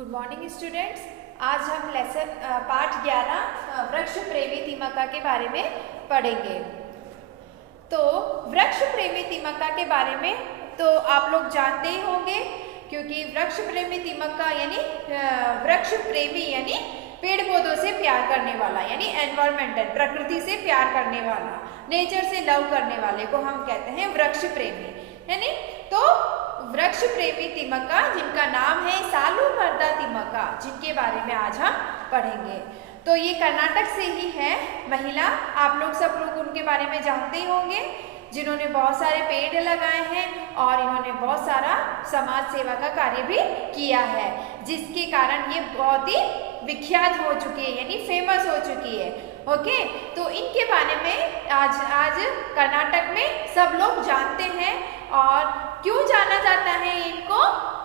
Good morning students. आज हम lesson पाठ 11 वृक्ष प्रेमी तिमक्का के बारे में पढ़ेंगे। तो वृक्ष प्रेमी तिमक्का के बारे में तो आप लोग जानते ही होंगे, क्योंकि वृक्ष प्रेमी तिमक्का यानी वृक्ष प्रेमी यानी पेड़ पौधों से प्यार करने वाला, यानी एनवायरमेंटल प्रकृति से प्यार करने वाला, नेचर से लव करने वाले को हम कहते हैं वृक्ष प्रेमी। यानी तो वृक्ष प्रेमी तिमक्का जिनका नाम है सालूमरदा तिमक्का, जिनके बारे में आज हम पढ़ेंगे। तो ये कर्नाटक से ही है महिला। आप लोग सब लोग उनके बारे में जानते ही होंगे, जिन्होंने बहुत सारे पेड़ लगाए हैं और इन्होंने बहुत सारा समाज सेवा का कार्य भी किया है, जिसके कारण ये बहुत ही विख्यात हो चुकी है, यानी फेमस हो चुकी है। ओके, तो इनके बारे में आज कर्नाटक में सब लोग जानते हैं। और क्यों जाना जाता है इनको,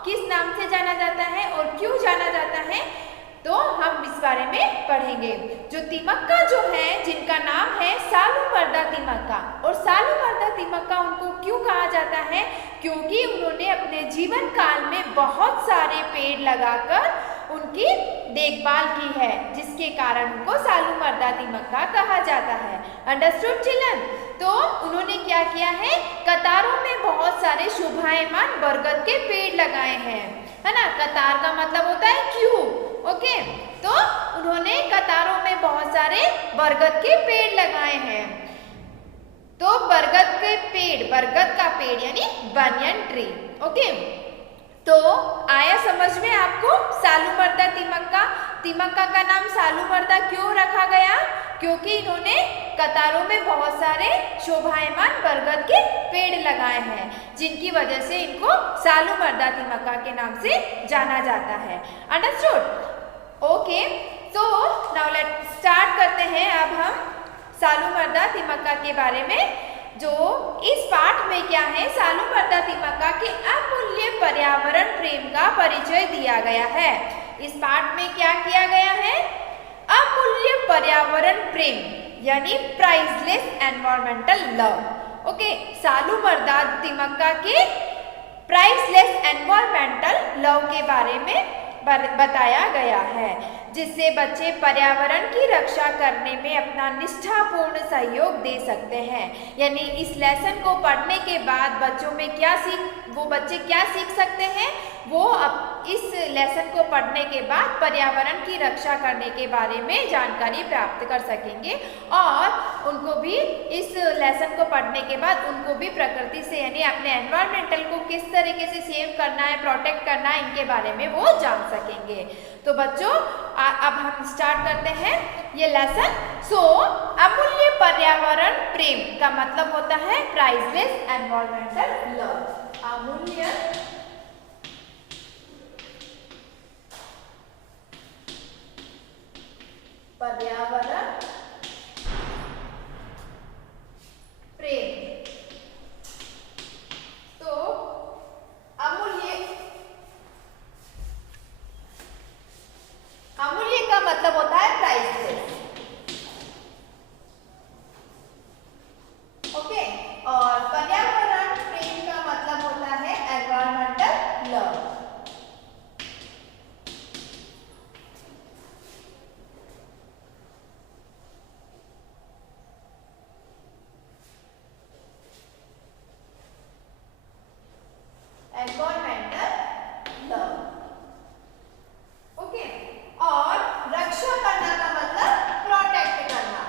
किस नाम से जाना जाता है और क्यों जाना जाता है, तो हम इस बारे में पढ़ेंगे। जो तिमक्का जो है, जिनका नाम है सालूमरदा तिमक्का, और सालूमरदा तिमक्का उनको क्यों कहा जाता है, क्योंकि उन्होंने अपने जीवन काल में बहुत सारे पेड़ लगाकर उनकी देखभाल की है, जिसके कारण उनको सालूमरदा तिमक्का कहा जाता है। Understood children? तो उन्होंने क्या किया है, कतारों में बहुत सारे शोभायमान बरगद के पेड़ लगाए हैं, है ना। कतार का मतलब होता है क्यू। ओके, तो उन्होंने कतारों में बहुत सारे बरगद के पेड़ लगाए हैं। तो बरगद के पेड़, बरगद का पेड़ यानी बनियन ट्री। ओके, तो आया समझ में आपको सालूमरदा तिमक्का का नाम सालूमरदा क्यों रखा गया, क्योंकि इन्होंने कतारों में बहुत सारे शोभायमान बरगद के पेड़ लगाए हैं, जिनकी वजह से इनको सालूमरदा तिमक्का के नाम से जाना जाता है। अंडरस्टूड? ओके, तो नाउ लेट स्टार्ट करते हैं अब हम सालूमरदा तिमक्का के बारे में। जो इस पाठ में क्या है, सालूमरदा तिमक्का के अमूल्य पर्यावरण प्रेम का परिचय दिया गया है। इस पाठ में क्या किया गया है, अमूल्य पर्यावरण प्रेम यानी priceless environmental love. Okay, Saalumarada तिमक्का के प्राइसलेस एनवायरमेंटल लव के बारे में बताया गया है, जिससे बच्चे पर्यावरण की रक्षा करने में अपना निष्ठापूर्ण सहयोग दे सकते हैं। यानी इस लेसन को पढ़ने के बाद बच्चों में वो बच्चे क्या सीख सकते हैं, वो अब इस लेसन को पढ़ने के बाद पर्यावरण की रक्षा करने के बारे में जानकारी प्राप्त कर सकेंगे, और उनको भी इस लेसन को पढ़ने के बाद उनको भी प्रकृति से यानी अपने एनवायरमेंटल को किस तरीके से सेव करना है, प्रोटेक्ट करना है, इनके बारे में वो जान सकेंगे। तो बच्चों अब हम स्टार्ट करते हैं ये लेसन। सो अमूल्य पर्यावरण प्रेम का मतलब होता है प्राइसलेस एनवायरमेंटल लव। अमूल्य पर्यावरण प्रेम। तो अमूल्य का मतलब होता है प्राइसलेस। ओके, और पर्यावरण प्रेम का मतलब होता है environmental love. Environmental love. Okay, और रक्षा करना का मतलब प्रोटेक्ट करना।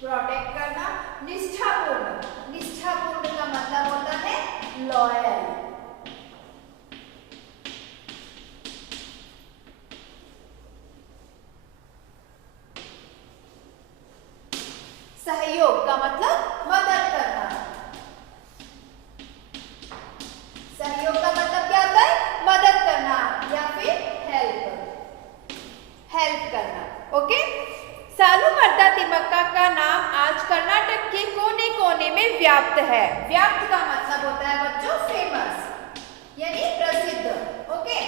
प्रोटेक्ट करना, निष्ठापूर्ण। निष्ठापूर्ण का मतलब होता है लॉयल। सहयोग का मतलब मदद करना। सहयोग का मतलब क्या होता है, मदद करना या फिर हेल्प करना। ओके, सालूमरदा तिमक्का का नाम आज कर्नाटक के कोने कोने में व्याप्त है। व्याप्त का मतलब होता है बच्चों फेमस यानी प्रसिद्ध। ओके,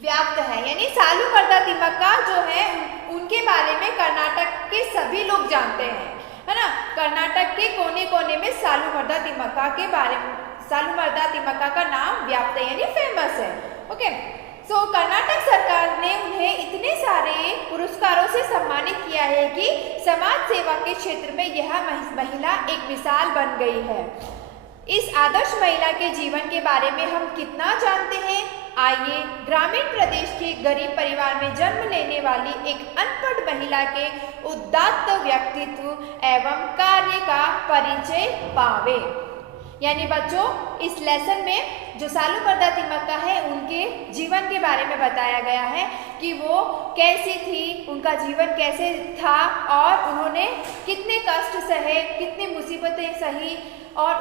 व्याप्त है यानी सालूमरदा तिमक्का जो है उनके बारे में कर्नाटक के सभी लोग लोग जानते हैं, है ना। कर्नाटक के कोने कोने में सालुमर्दा तिम्मक्का के बारे में, सालुमर्दा तिम्मक्का का नाम व्याप्त यानी फेमस है। ओके, सो कर्नाटक सरकार ने उन्हें इतने सारे पुरस्कारों से सम्मानित किया है कि समाज सेवा के क्षेत्र में यह महिला एक मिसाल बन गई है। इस आदर्श महिला के जीवन के बारे में हम कितना जानते हैं? आइए ग्रामीण प्रदेश के गरीब परिवार में जन्म लेने वाली एक अनपढ़ महिला के उदात्त व्यक्तित्व एवं कार्य का परिचय पावे। यानी बच्चों, इस लेसन में जो सालुमर्दा तिम्मक्का है उनके जीवन के बारे में बताया गया है कि वो कैसी थी, उनका जीवन कैसे था और उन्होंने कितने कष्ट सहे, कितनी मुसीबतें सही और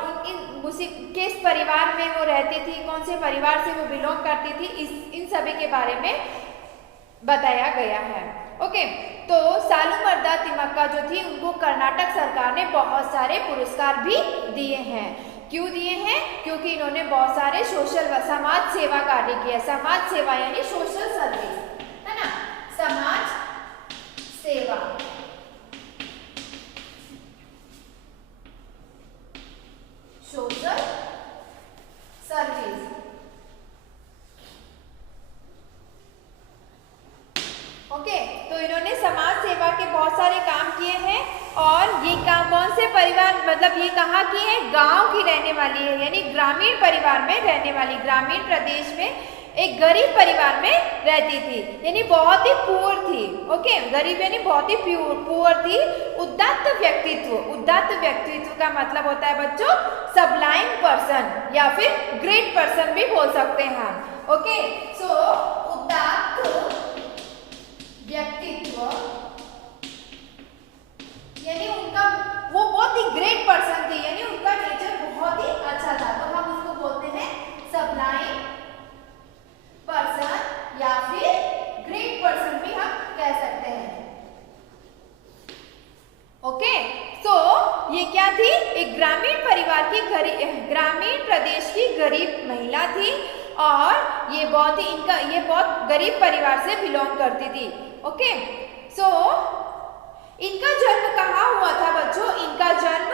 किस परिवार में वो रहती थी, कौन से परिवार से वो बिलोंग करती थी, इन सभी के बारे में बताया गया है। ओके, तो सालुमर्दा तिम्मक्का जो थी उनको कर्नाटक सरकार ने बहुत सारे पुरस्कार भी दिए हैं। क्यों दिए हैं? क्योंकि इन्होंने बहुत सारे सोशल व समाज सेवा कार्य किया। समाज सेवा यानी सोशल सर्विस, है ना, समाज सेवा। Social service. ओके, तो इन्होंने समाज सेवा के बहुत सारे काम किए हैं और ये काम कौन से परिवार, मतलब ये कहाँ की है? गांव की रहने वाली है, यानी ग्रामीण परिवार में रहने वाली, ग्रामीण प्रदेश में एक गरीब परिवार में रहती थी, यानी बहुत ही पुअर थी। ओके, गरीब यानी बहुत ही पुअर थी। उदात्त व्यक्तित्व, उदात्त व्यक्तित्व का मतलब होता है बच्चों सबलाइन पर्सन या फिर ग्रेट पर्सन भी बोल सकते हैं हम। ओके, सो उदात्त व्यक्तित्व यानी उनका वो बहुत ही ग्रेट पर्सन थी, यानी उनका नेचर बहुत ही अच्छा था, तो हम उसको बोलते हैं सबलाइन पर्सन या फिर ग्रेट पर्सन भी हम कह सकते हैं। ओके, तो ये क्या थी? एक ग्रामीण परिवार की ग्रामीण प्रदेश की गरीब महिला थी और ये बहुत गरीब परिवार से बिलोंग करती थी। ओके, सो इनका जन्म कहाँ हुआ था बच्चों? इनका जन्म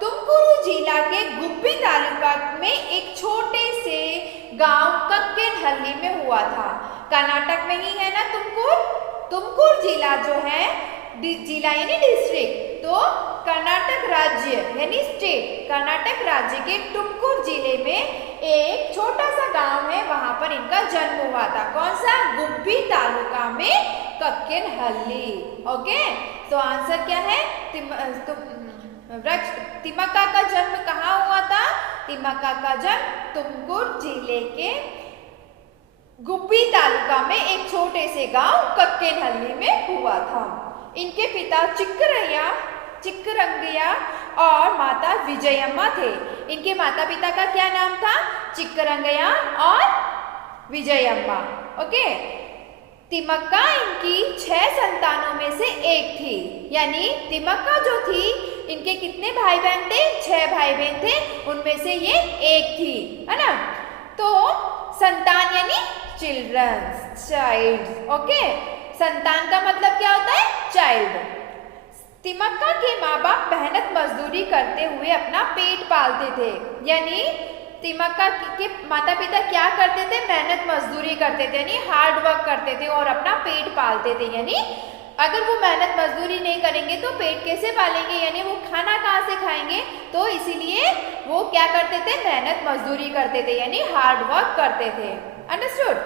तुमकुरू जिला के गुब्बी तालुका में एक छोटे से गांव कक्केनहल्ली में हुआ था। कर्नाटक में ही है ना तुमकुर जिला जो है, जिला यानी डिस्ट्रिक्ट, तो कर्नाटक राज्य यानी स्टेट, कर्नाटक राज्य के तुमकुर जिले में एक छोटा सा गांव है, वहां पर इनका जन्म हुआ था। कौन सा? गुब्बी तालुका में कक्केनहल्ली। ओके, तो आंसर क्या है? तिम्मक्का का जन्म कहाँ हुआ था? तिम्मक्का का जन्म तुमकुर जिले के गुब्बी तालुका में एक छोटे से गांव कक्केनहल्ली में हुआ था। इनके पिता चिक्करंगैया और माता विजयम्मा थे। इनके माता पिता का क्या नाम था? चिक्करंगैया और विजयम्मा। ओके, तिम्मक्का इनकी 6 संतानों में से एक थी, यानी तिम्मक्का जो थी इनके कितने भाई बहन थे? 6 भाई बहन थे, उनमें से ये एक थी, है ना। तो संतान यानी चिल्ड्रन, चाइल्ड। ओके, संतान का मतलब क्या होता है? चाइल्ड। तिम्मक्का के माँ बाप मेहनत मजदूरी करते हुए अपना पेट पालते थे, यानी तिम्मक्का के माता पिता क्या करते थे? मेहनत मजदूरी करते थे, यानी हार्ड वर्क करते थे और अपना पेट पालते थे। यानी अगर वो मेहनत मजदूरी नहीं करेंगे तो पेट कैसे पालेंगे, यानी वो खाना कहाँ से खाएंगे? तो इसीलिए वो क्या करते थे? मेहनत मजदूरी करते थे, यानी हार्ड वर्क करते थे। अंडरस्टूड?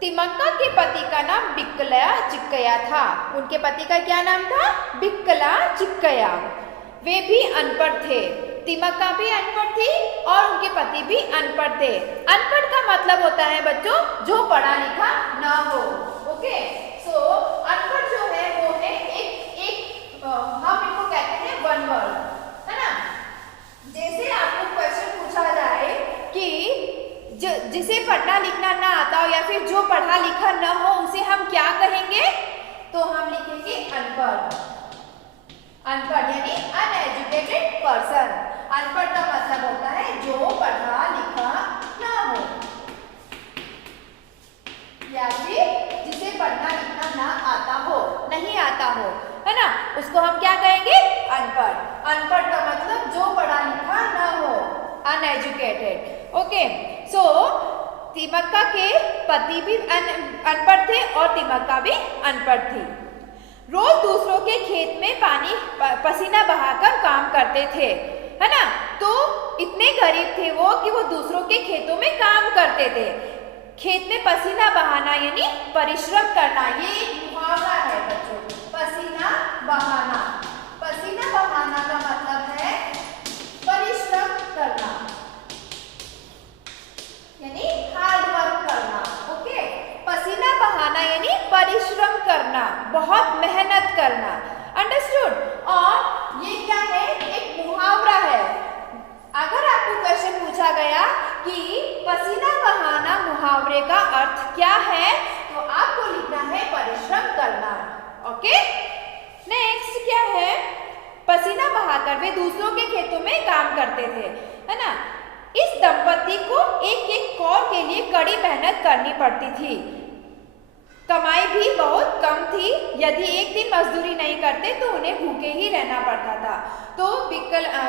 तिम्मक्का के पति का नाम बिक्कला चिक्कैया था। उनके पति का क्या नाम था? बिक्कला चिक्कैया। वे भी अनपढ़ थे, तिम्मक्का भी अनपढ़ थी और उनके पति भी अनपढ़ थे। अनपढ़ का मतलब होता है बच्चों जो पढ़ा लिखा ना हो। ओके, सो अनपढ़ जो है वो है एक हम इनको कहते हैं वन वर्ड, है ना। जैसे आपको क्वेश्चन पूछा जाए कि जिसे पढ़ना लिखना ना आता हो या फिर जो पढ़ा लिखा ना हो उसे हम क्या कहेंगे? तो हम लिखेंगे अनपढ़। अनपढ़ यानी अनएजुकेटेड पर्सन। अनपढ़ का मतलब होता है जो पढ़ा लिखा ना हो या फिर जिसे पढ़ना लिखना ना आता हो, नहीं आता हो, है ना, उसको हम क्या कहेंगे? अनपढ़। अनपढ़ का मतलब जो पढ़ा लिखा न हो, अनएजुकेटेड। ओके, सो तिमक्का के पति भी अनपढ़ थे और तिमक्का भी अनपढ़ थी। रोज दूसरों के खेत में पानी पसीना बहाकर काम करते थे, है ना। तो इतने गरीब थे वो कि वो दूसरों के खेतों में काम करते थे। खेत में पसीना बहाना यानी परिश्रम करना, ये एक मुहावरा है बच्चों। पसीना बहाना, पसीना बहाना का मतलब है परिश्रम करना यानी हार्ड वर्क करना। ओके, पसीना बहाना यानी परिश्रम करना, बहुत मेहनत करना। अंडरस्टूड? और ये क्या है? एक मुहावरा है। अगर आपको क्वेश्चन पूछा गया कि पसीना बहाना मुहावरे का अर्थ क्या है, तो आपको लिखना है परिश्रम करना। ओके, नेक्स्ट क्या है? पसीना बहाकर वे दूसरों के खेतों में काम करते थे, है ना। इस दंपति को एक एक कौर के लिए कड़ी मेहनत करनी पड़ती थी। कमाई भी बहुत कम थी। यदि एक दिन मजदूरी नहीं करते तो उन्हें भूखे ही रहना पड़ता था। तो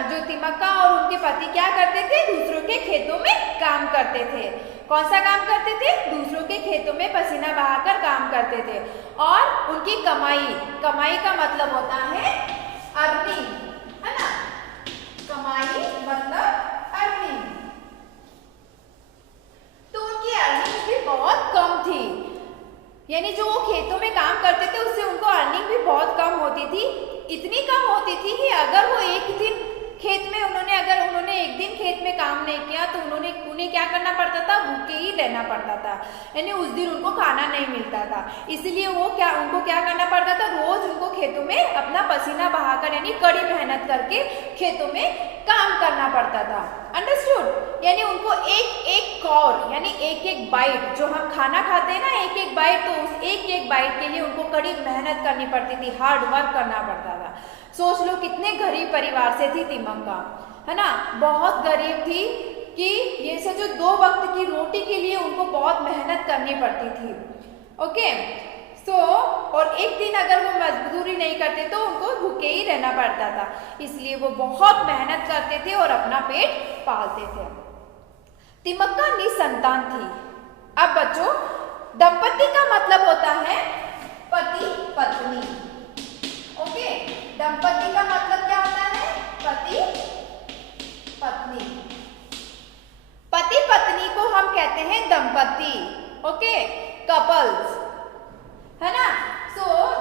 जो तिमक्का और उनके पति क्या करते थे? दूसरों के खेतों में काम करते थे। कौन सा काम करते थे? दूसरों के खेतों में पसीना बहाकर काम करते थे। और उनकी कमाई, कमाई का मतलब होता है अर्निंग, है ना। कमाई मतलब अर्निंग। तो उनकी अर्निंग भी बहुत कम थी, यानी जो वो खेतों में काम करते थे उससे उनको अर्निंग भी बहुत कम होती थी। इतनी कम होती थी कि अगर वो एक दिन खेत में उन्होंने एक दिन खेत में काम नहीं किया तो उन्हें क्या करना पड़ता था? भूखे ही रहना पड़ता था, यानी उस दिन उनको खाना नहीं मिलता था। इसलिए उनको क्या करना पड़ता था? रोज उनको खेतों में अपना पसीना बहाकर यानी कड़ी मेहनत करके खेतों में काम करना पड़ता था। अंडरस्टूड? यानी उनको एक एक कौर यानी एक एक बाइट, जो हम खाना खाते हैं ना, एक एक बाइट, तो उस एक एक बाइट के लिए उनको कड़ी मेहनत करनी पड़ती थी, हार्ड वर्क करना पड़ता था। सोच लो कितने गरीब परिवार से थी तिमक्का, है ना। बहुत गरीब थी कि ये सोचो 2 वक्त की रोटी के लिए उनको बहुत मेहनत करनी पड़ती थी। ओके, और एक दिन अगर वो मजदूरी नहीं करते तो उनको भूखे ही रहना पड़ता था। इसलिए वो बहुत मेहनत करते थे और अपना पेट पालते थे। तिमक्का निसंतान थी। अब बच्चों, दंपति का मतलब होता है पति पत्नी। ओके, दंपति का मतलब क्या होता है? पति पत्नी। पति पत्नी को हम कहते हैं दंपति। ओके, कपल्स, है ना।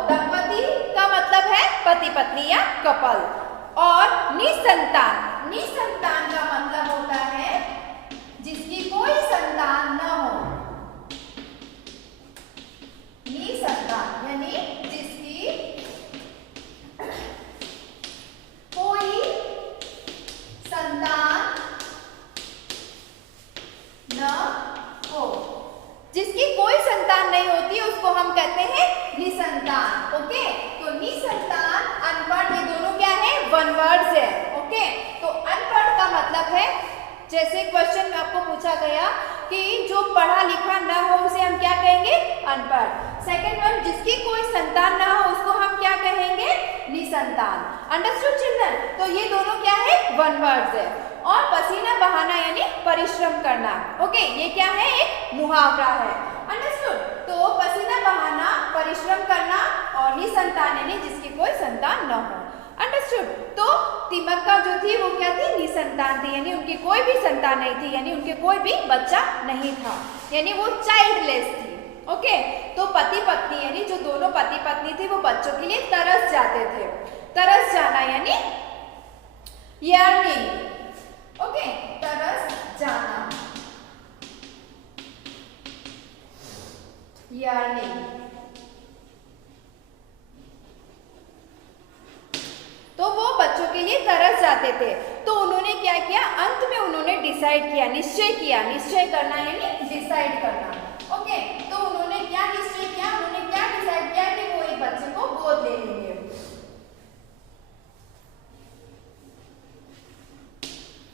दंपति का मतलब है पति पत्नी या कपल। और निसंतान, निसंतान का मतलब होता है जिसकी कोई संतान न हो। निसंतान यानी जिसकी कोई संतान न हो। जिसकी कोई संतान नहीं होती उसको हम कहते हैं निसंतान। ओके, तो निसंतान, अनपढ़, ये दोनों क्या है? वन वर्ड्स है। ओके, तो अनपढ़ का मतलब है, जैसे क्वेश्चन में आपको पूछा गया कि जो पढ़ा लिखा ना हो उसे हम क्या कहेंगे? अनपढ़। सेकेंड वन, जिसकी कोई संतान ना हो उसको हम क्या कहेंगे? निसंतान। Understood children? तो ये दोनों क्या है? वन वर्ड्स है। और पसीना बहाना यानी परिश्रम करना। ओके, ये क्या है? एक मुहावरा है। अंडरस्टूड? तो पसीना बहाना, परिश्रम करना, और निसंतान यानी जिसकी कोई संतान न हो। अंडरस्टूड? तो तिमक्का जो थी वो क्या थी? निसंतान थी, यानी उनकी कोई भी संतान नहीं थी, यानी उनके कोई भी बच्चा नहीं था, यानी वो चाइल्डलेस थी। ओके, तो पति पत्नी यानी जो दोनों पति पत्नी थे वो बच्चों के लिए तरस जाते थे। तरस जाना यानी yearning। ओके, तरस जाना, yearning। तो वो बच्चों के लिए तरस जाते थे। तो उन्होंने क्या किया? अंत में उन्होंने डिसाइड किया, निश्चय किया। निश्चय करना यानी डिसाइड करना। ओके, तो उन्होंने क्या निश्चय किया? उन्होंने क्या डिसाइड किया कि वो एक बच्चे को गोद ले लेंगे।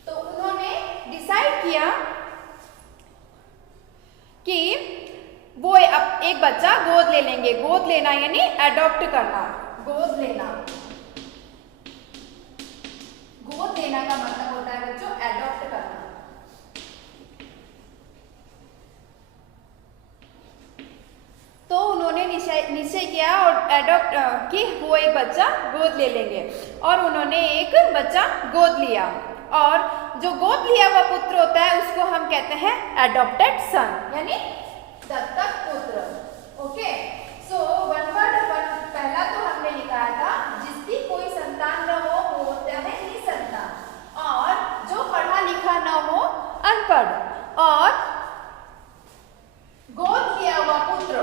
तो उन्होंने डिसाइड किया कि वो एक बच्चा गोद ले लेंगे। गोद लेना यानी अडॉप्ट करना, गोद लेना। कि वो एक बच्चा गोद ले लेंगे। और उन्होंने एक बच्चा गोद लिया, और जो गोद लिया हुआ पुत्र होता है उसको हम कहते हैं एडॉप्टेड सन, यानी दत्तक पुत्र। ओके, सो वन वर्ड पहला तो हमने लिखा था, जिसकी कोई संतान न हो वो होता है निसंतान, और जो पढ़ा लिखा न हो अनपढ़, और गोद लिया हुआ पुत्र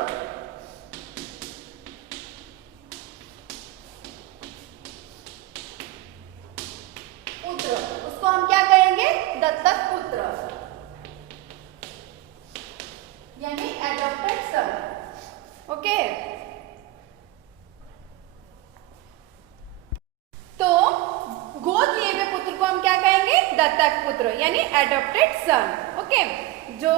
उसको हम क्या कहेंगे? दत्तक पुत्र, यानी एडॉप्टेड सन। ओके, तो गोद लिए हुए पुत्र को हम क्या कहेंगे? दत्तक पुत्र, यानी एडॉप्टेड सन। ओके, जो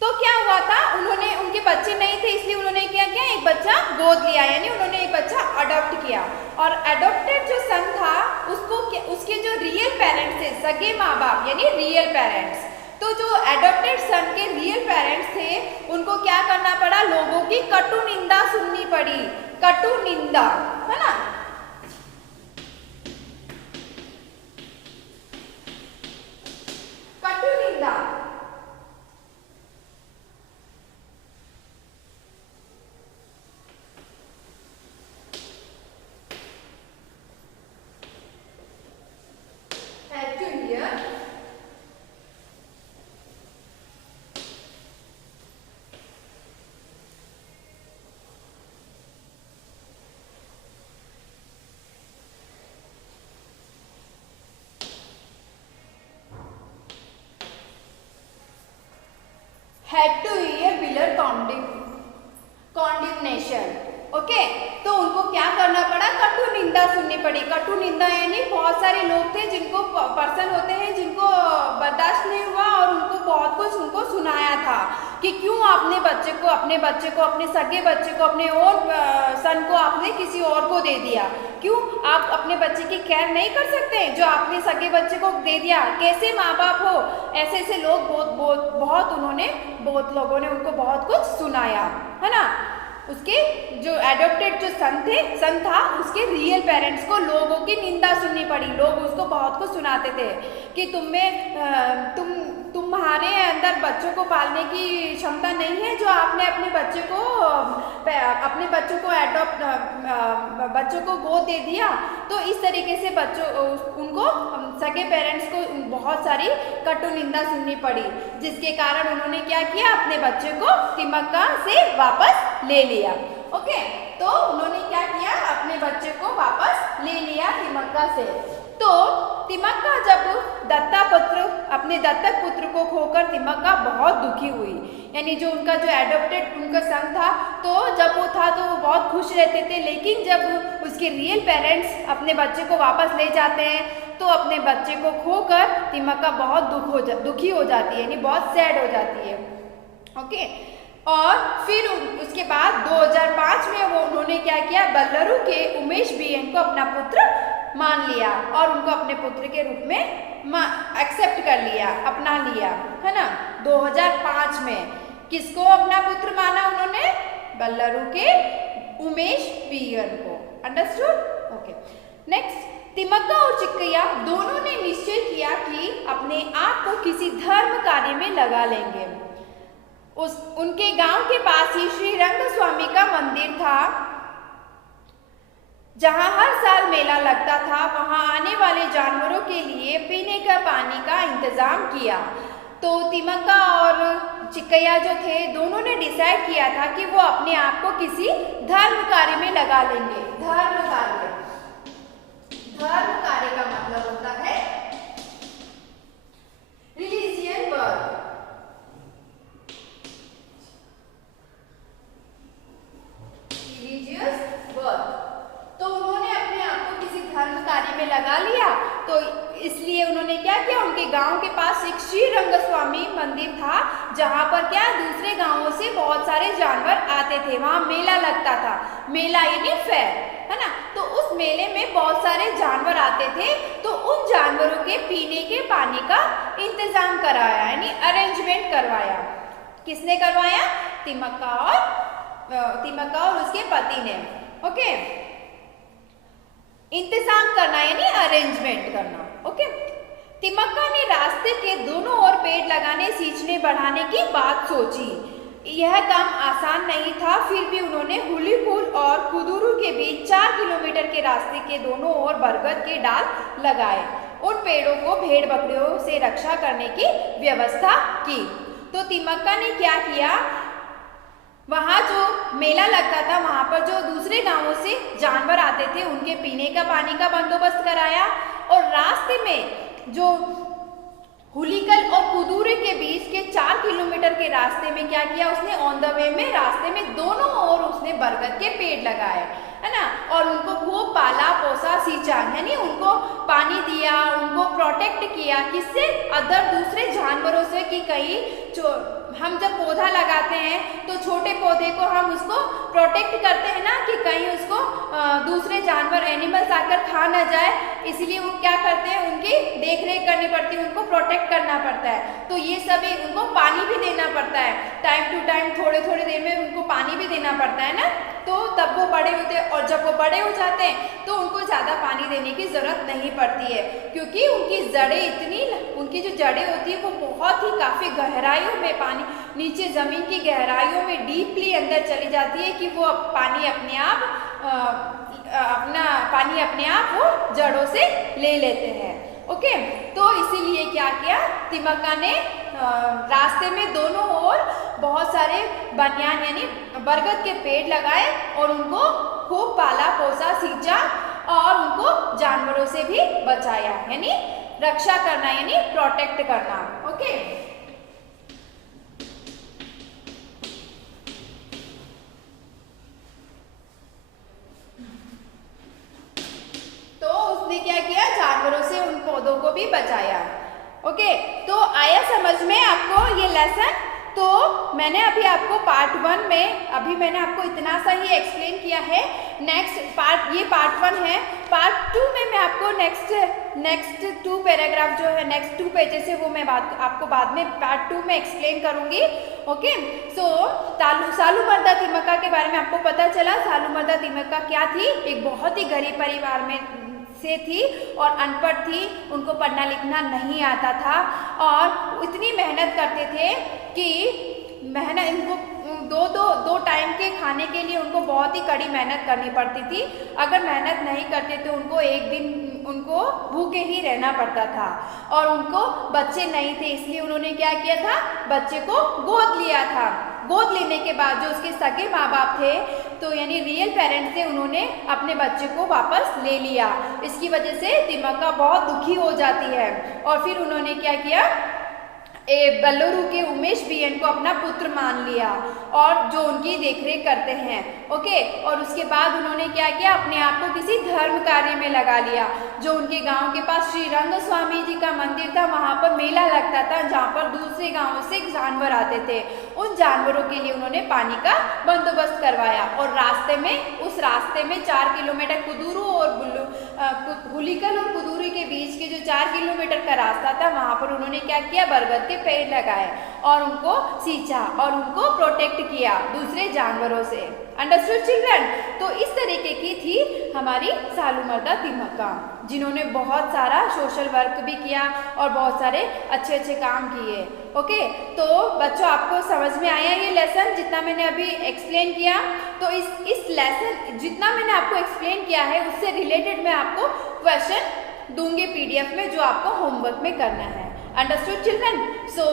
तो क्या हुआ था, उन्होंने, उनके बच्चे नहीं थे, इसलिए उन्होंने क्या किया? एक बच्चा गोद लिया, यानी उन्होंने एक बच्चा अडॉप्ट किया। और एडॉप्टेड जो सन था उसको उसके जो रियल पेरेंट्स थे, सगे माँ बाप यानी रियल पेरेंट्स, तो जो एडॉप्टेड सन के रियल पेरेंट्स थे उनको क्या करना पड़ा? लोगों की कटु निंदा सुननी पड़ी, कटु निंदा, है ना? कटु निंदा, had to hear bitter condemnation। Okay, तो उनको क्या करना पड़ा? कटु निंदा सुननी पड़ी। कटु निंदा यानी बहुत सारे लोग थे जिनको, पर्सन होते हैं जिनको बर्दाश्त नहीं हुआ और उनको बहुत कुछ उनको सुनाया था कि क्यों अपने बच्चे को, अपने सगे बच्चे को, अपने और सन को आपने किसी और को दे दिया। क्यों आप अपने बच्चे की केयर नहीं कर सकते जो आपने सगे बच्चे को दे दिया? कैसे माँ बाप हो? ऐसे ऐसे लोग बहुत उन्होंने, बहुत लोगों ने उनको बहुत कुछ सुनाया, है ना? उसके जो एडॉप्टेड जो सन था उसके रियल पेरेंट्स को लोगों की निंदा सुननी पड़ी। लोग उसको बहुत कुछ सुनाते थे कि तुम्हारे अंदर बच्चों को पालने की क्षमता नहीं है, जो आपने अपने बच्चों को गोद दे दिया। तो इस तरीके से उनको सगे पेरेंट्स को बहुत सारी कटु निंदा सुननी पड़ी, जिसके कारण उन्होंने क्या किया? अपने बच्चे को तिमक्का से वापस ले लिया। ओके, तो उन्होंने क्या किया? अपने बच्चे को वापस ले लिया तिमक्का से। तो तिमक्का जब अपने दत्तक पुत्र को खोकर तिमक्का बहुत दुखी हुई, यानी जो उनका जो एडॉप्टेड उनका सन था, तो जब वो था तो वो बहुत खुश रहते थे, लेकिन जब उसके रियल पेरेंट्स अपने बच्चे को वापस ले जाते हैं तो अपने बच्चे को खोकर तिमक्का बहुत दुखी हो जाती है, यानी बहुत सैड हो जाती है। ओके, और फिर उसके बाद 2005 में उन्होंने क्या किया? बल्लरू के उमेश बीएन को अपना पुत्र मान लिया और उनको अपने पुत्र के रूप में एक्सेप्ट कर लिया, अपना लिया, है ना? 2005 में किसको अपना पुत्र माना उन्होंने? बल्लरू के उमेश बीएन को। अंडरस्टूड? ओके, नेक्स्ट, तिमक्का और चिक्कैया दोनों ने निश्चय किया कि अपने आप को किसी धर्म कार्य में लगा लेंगे। उनके गांव के पास ही श्री रंगस्वामी का मंदिर था, जहां हर साल मेला लगता था। वहां आने वाले जानवरों के लिए पीने का पानी का इंतजाम किया। तो तिमक्का और चिक्कैया जो थे दोनों ने डिसाइड किया था कि वो अपने आप को किसी धर्म कार्य में लगा लेंगे। धर्म कार्य का मतलब होता है रिलीजियन वर्क। तो उन्होंने अपने आप को किसी धर्म कार्य में लगा लिया। तो इसलिए उन्होंने क्या किया? उनके गांव के पास एक श्री रंगस्वामी मंदिर था, जहां पर क्या दूसरे गांवों से बहुत सारे जानवर आते थे। वहां मेला लगता था, मेला यानी फेयर, है ना? तो उस मेले में बहुत सारे जानवर आते थे। तो उन जानवरों के पीने के पानी का इंतजाम कराया, यानी अरेंजमेंट करवाया। किसने करवाया? तिमक्का और तिमक्का और उसके पति ने। ओके, इंतजाम करना यानी अरेंजमेंट करना। ओके, तिमक्का ने रास्ते के दोनों ओर पेड़ लगाने, सींचने बढ़ाने की बात सोची। यह काम आसान नहीं था, फिर भी उन्होंने हुलीकुल और कुदुरु के बीच 4 किलोमीटर के रास्ते के दोनों ओर बरगद के डाल लगाए। उन पेड़ों को भेड़ बकरियों से रक्षा करने की व्यवस्था की। तो तिमक्का ने क्या किया, वहाँ जो मेला लगता था वहाँ पर जो दूसरे गांवों से जानवर आते थे उनके पीने का पानी का बंदोबस्त कराया, और रास्ते में जो हुलीकल और कुदुरु के बीच के 4 किलोमीटर के रास्ते में क्या किया उसने, ऑन द वे में रास्ते में दोनों ओर उसने बरगद के पेड़ लगाए, है ना, और उनको खूब पाला पोसा सींचा, यानी उनको पानी दिया, उनको प्रोटेक्ट किया। किससे, अदर दूसरे जानवरों से, कि कहीं हम जब पौधा लगाते हैं तो छोटे पौधे को हम उसको प्रोटेक्ट करते हैं ना, कि कहीं उसको दूसरे जानवर एनिमल्स आकर खा ना जाए, इसलिए वो क्या करते हैं, उनकी देख रेख करनी पड़ती है, उनको प्रोटेक्ट करना पड़ता है। तो ये सभी, उनको पानी भी देना पड़ता है, टाइम टू टाइम थोड़े थोड़े देर में उनको पानी भी देना पड़ता है ना, तो तब वो बड़े होते हैं। और जब वो बड़े हो जाते हैं तो उनको ज़्यादा पानी देने की ज़रूरत नहीं पड़ती है, क्योंकि उनकी जड़ें इतनी, उनकी जो जड़ें होती है वो बहुत ही काफ़ी गहराइयों में, पानी नीचे ज़मीन की गहराइयों में डीपली अंदर चली जाती है, कि वो पानी अपने आप वो जड़ों से ले लेते हैं। ओके, तो इसीलिए क्या किया, तिमक्का ने रास्ते में दोनों ओर बहुत सारे बनियान यानी बरगद के पेड़ लगाए, और उनको खूब पाला पोसा सींचा, और उनको जानवरों से भी बचाया, यानी रक्षा करना, यानी प्रोटेक्ट करना। ओके, तो उसने क्या किया, जानवरों से उन पौधों को भी बचाया। ओके, तो आया समझ में आपको ये लेसन। तो मैंने अभी आपको पार्ट 1 में, अभी मैंने आपको इतना सा ही एक्सप्लेन किया है। नेक्स्ट पार्ट, ये पार्ट 1 है। पार्ट 2 में मैं आपको नेक्स्ट 2 पैराग्राफ जो है, नेक्स्ट 2 पेजेस है, वो मैं आपको बाद में पार्ट 2 में एक्सप्लेन करूंगी। ओके, सो सालूमरदा तिमक्का के बारे में आपको पता चला। सालूमरदा तिमक्का क्या थी, एक बहुत ही गरीब परिवार में से थी और अनपढ़ थी, उनको पढ़ना लिखना नहीं आता था, और इतनी मेहनत करते थे कि इनको दो टाइम के खाने के लिए उनको बहुत ही कड़ी मेहनत करनी पड़ती थी। अगर मेहनत नहीं करते तो उनको एक दिन उनको भूखे ही रहना पड़ता था, और उनको बच्चे नहीं थे, इसलिए उन्होंने क्या किया था, बच्चे को गोद लिया था। गोद लेने के बाद जो उसके सगे माँ बाप थे, तो यानी रियल पेरेंट्स थे, उन्होंने अपने बच्चे को वापस ले लिया। इसकी वजह से तिमक्का बहुत दुखी हो जाती है, और फिर उन्होंने क्या किया, बल्लूरू के उमेश बीएन को अपना पुत्र मान लिया, और जो उनकी देखरेख करते हैं। ओके, और उसके बाद उन्होंने क्या किया, अपने आप को किसी धर्म कार्य में लगा लिया। जो उनके गांव के पास श्री रंग स्वामी जी का मंदिर था, वहां पर मेला लगता था, जहां पर दूसरे गांवों से जानवर आते थे। उन जानवरों के लिए उन्होंने पानी का बंदोबस्त करवाया, और उस रास्ते में 4 किलोमीटर कुदुरु और हुलीकल और कुदुरु के बीच के जो 4 किलोमीटर का रास्ता था, वहां पर उन्होंने क्या किया, बरगद के पेड़ लगाए, और उनको सींचा, और उनको प्रोटेक्ट किया दूसरे जानवरों से। Understood children? तो इस तरीके की थी हमारी सालूमरदा तिमक्का, जिन्होंने बहुत सारा सोशल वर्क भी किया और बहुत सारे अच्छे अच्छे काम किए। ओके, तो बच्चों आपको समझ में आया ये लेसन जितना मैंने अभी एक्सप्लेन किया? तो इस लेसन जितना मैंने आपको एक्सप्लेन किया है उससे रिलेटेड मैं आपको क्वेश्चन दूंगी पीडीएफ में, जो आपको होमवर्क में करना है। Understood children? सो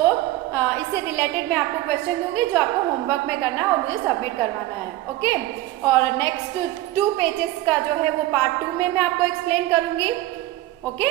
इससे रिलेटेड मैं आपको क्वेश्चन दूंगी जो आपको होमवर्क में करना है और मुझे सबमिट करवाना है। ओके, और नेक्स्ट 2 पेजेस का जो है वो पार्ट 2 में मैं आपको एक्सप्लेन करूंगी। ओके।